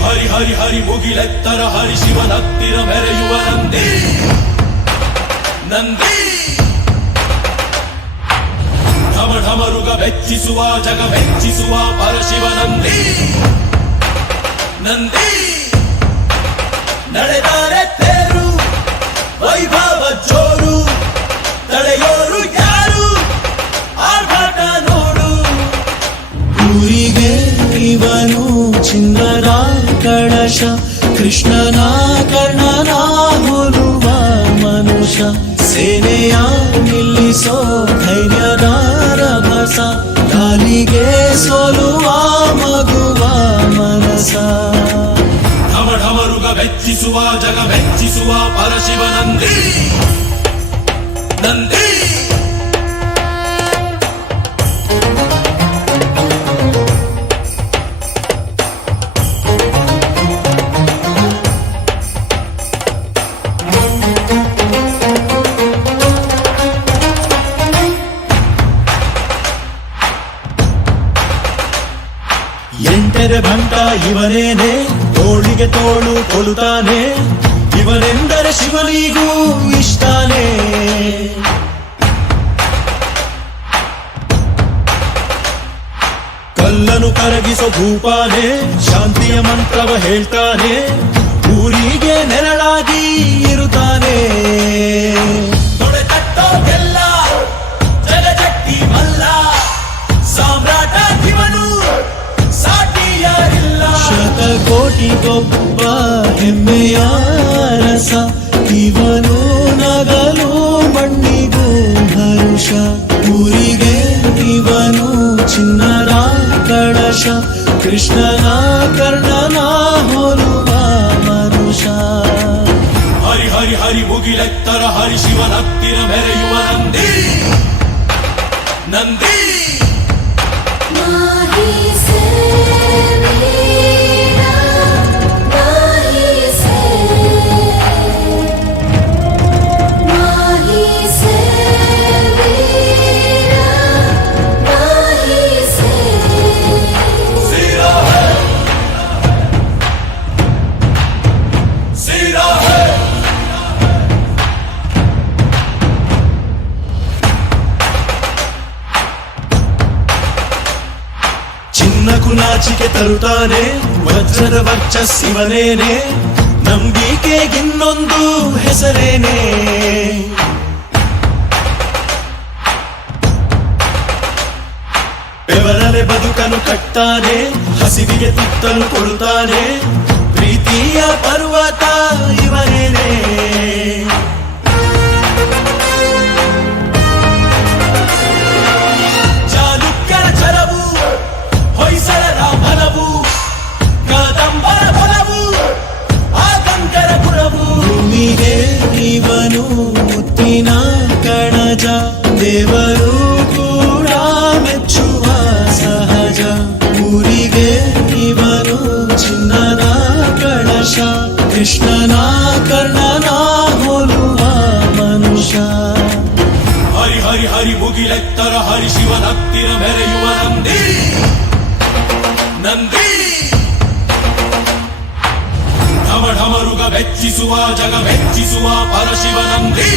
ಹರಿ ಹರಿ ಹರಿ ಮುಗಿಲೆತ್ತರ ಹರಿ ಶಿವನತ್ತಿರ ಮೆರೆಯುವ ನಂದಿ ನಂದಿ ಢಮ ಢಮರುಗ ಮೆಚ್ಚಿಸುವ ಜಗ ಮೆಚ್ಚಿಸುವ ಪರಶಿವ ನಂದಿ ನಂದಿ ನಡೆದಾರೆ ತೇರು ವೈಭವ ಜೋರು ತಡೆಯೋರು ಯಾರು ಆರ್ಭಟ ನೋಡು ಊರಿಗೆ ಇವನು ಚಿನ್ನರ ಕಳಶ ಕೃಷ್ಣನ ಕರ್ಣನ ಹೋಲುವ ಮನುಷ್ಯ ಸೇನೆಯ ನಿಲ್ಲಿಸೋ ಧೈರ್ಯದ ರಭಸ ಕಾಲಿಗೆ ಸೋಲುವ ಮಗುವ ಮನಸ ಢಮ ಢಮರುಗ ಮೆಚ್ಚಿಸುವ ಜಗ ಮೆಚ್ಚಿಸುವ ಪರಶಿವ ನಂದಿ ನಂದಿ ಎಂಟರೆ ಭಂಟ ಇವನೇನೆ ತೋಳಿಗೆ ತೋಳು ಕೊಲುತ್ತಾನೆ ಇವನೆಂದರೆ ಶಿವನಿಗೂ ಇಷ್ಟಾನೆ ಕಲ್ಲನು ಕರಗಿಸೋ ಭೂಪಾನೆ ಶಾಂತಿಯ ಮಂತ್ರವ ಹೇಳ್ತಾನೆ ಊರಿಗೆ ನೆರಳಾಗಿ ಇರುತ್ತಾನೆ ತೊಡೆತಟ್ಟೋಗೆಲ್ಲ ಜಗಜಟ್ಟಿ ಮಲ್ಲ ಸಾಮ್ರಾಟ ಇವನು ಸಾಟಿಯಾರಿಲ್ಲ ಶತಕೋಟಿಗೊಬ್ಬ ಹೆಮ್ಮೆಯ ರಸ ಇವನು ನಗಲು ಮಣ್ಣಿಗೂ ಹರುಷ ಊರಿಗೆ ಇವನು ಚಿನ್ನರ ಕಳಶ ಕೃಷ್ಣನ ಕರ್ಣನ ಹೋಲುವ ಮನುಷ್ಯ ಹರಿ ಹರಿ ಹರಿ ಮುಗಿಲೆತ್ತರ ಹರಿ ಶಿವನತ್ತಿರ ಮೆರೆಯುವ ನಂದಿ ನಂದಿ ಮಾಹಿ ಸೇ ವೀರ ಮಾಹಿ ಸೇ ವೀರ ಮಾಹಿ ಸೇ सीरा है सीरा है ಚಿನ್ನಕು ನಾಚಿಕೆ ತರುತ್ತಾನೆ ವಜ್ರದ ವರ್ಚಸ್ಸಿವನೇನೆ ನಂಬಿಕೆಗಿನ್ನೊಂದು ಹೆಸರೇನೆ ಬೆವರಲೆ ಬದುಕನು ಕಟ್ತಾನೆ ಹಸಿವಿಗೆ ತುತ್ತಲು ಕೊಡುತ್ತಾನೆ ಪ್ರೀತಿಯ ಪರ್ವತ ಇವನೇನೆ ಚಾಲುಕ್ಯರ ಛಲವು ಹೊಯ್ಸಳರ ಮನವು ಕಾದಂಬರ ಬಲವು ಆಗಂಗರ ಗುಣವು ಭೂಮಿಗೆ ಇವನು ಮುತ್ತಿನ ಕಣಜ ದೇವರು ಕೂಡ ಮೆಚ್ಚುವ ಸಹಜ ಊರಿಗೆ ಇವನು ಚಿನ್ನದ ಕಳಶ ಕೃಷ್ಣನ ಕರ್ಣನ ಹೋಲುವ ಮನುಷ್ಯ ಹರಿ ಹರಿ ಹರಿ ಮುಗಿಲೆತ್ತರ ಹರಿ ಶಿವನತ್ತಿರ ಮೆರೆಯುವ ನಂದಿ ನಂದಿ ಢಮ ಢಮರುಗ ಮೆಚ್ಚಿಸುವ ಜಗ ಮೆಚ್ಚಿಸುವ ಪರಶಿವ ನಂದಿ